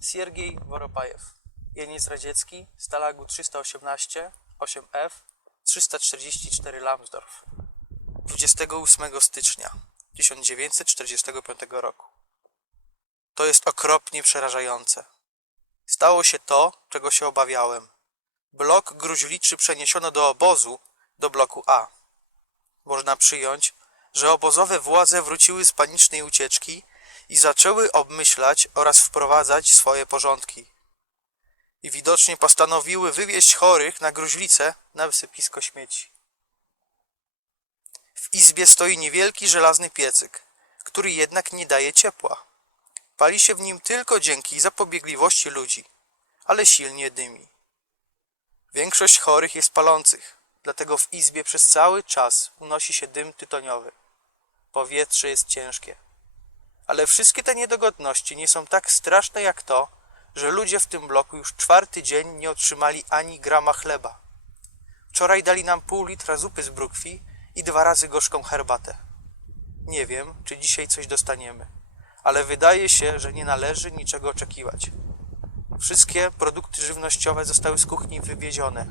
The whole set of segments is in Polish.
Siergiej Woropajew. Jeniec radziecki, Stalagu 318, 8F, 344 Lambsdorff. 28 stycznia 1945 roku. To jest okropnie przerażające. Stało się to, czego się obawiałem. Blok gruźliczy przeniesiono do obozu, do bloku A. Można przyjąć, że obozowe władze wróciły z panicznej ucieczki i zaczęły obmyślać oraz wprowadzać swoje porządki. I widocznie postanowiły wywieźć chorych na gruźlicę na wysypisko śmieci. W izbie stoi niewielki żelazny piecyk, który jednak nie daje ciepła. Pali się w nim tylko dzięki zapobiegliwości ludzi, ale silnie dymi. Większość chorych jest palących, dlatego w izbie przez cały czas unosi się dym tytoniowy. Powietrze jest ciężkie. Ale wszystkie te niedogodności nie są tak straszne jak to, że ludzie w tym bloku już czwarty dzień nie otrzymali ani grama chleba. Wczoraj dali nam pół litra zupy z brukwi i dwa razy gorzką herbatę. Nie wiem, czy dzisiaj coś dostaniemy, ale wydaje się, że nie należy niczego oczekiwać. Wszystkie produkty żywnościowe zostały z kuchni wywiezione.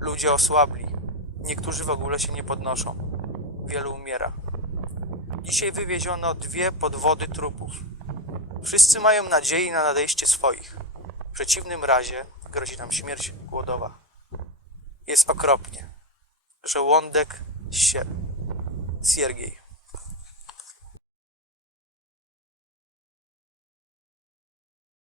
Ludzie osłabli. Niektórzy w ogóle się nie podnoszą. Wielu umiera. Dzisiaj wywieziono dwie podwody trupów. Wszyscy mają nadzieję na nadejście swoich. W przeciwnym razie grozi nam śmierć głodowa. Jest okropnie. Żołądek się. Siergiej.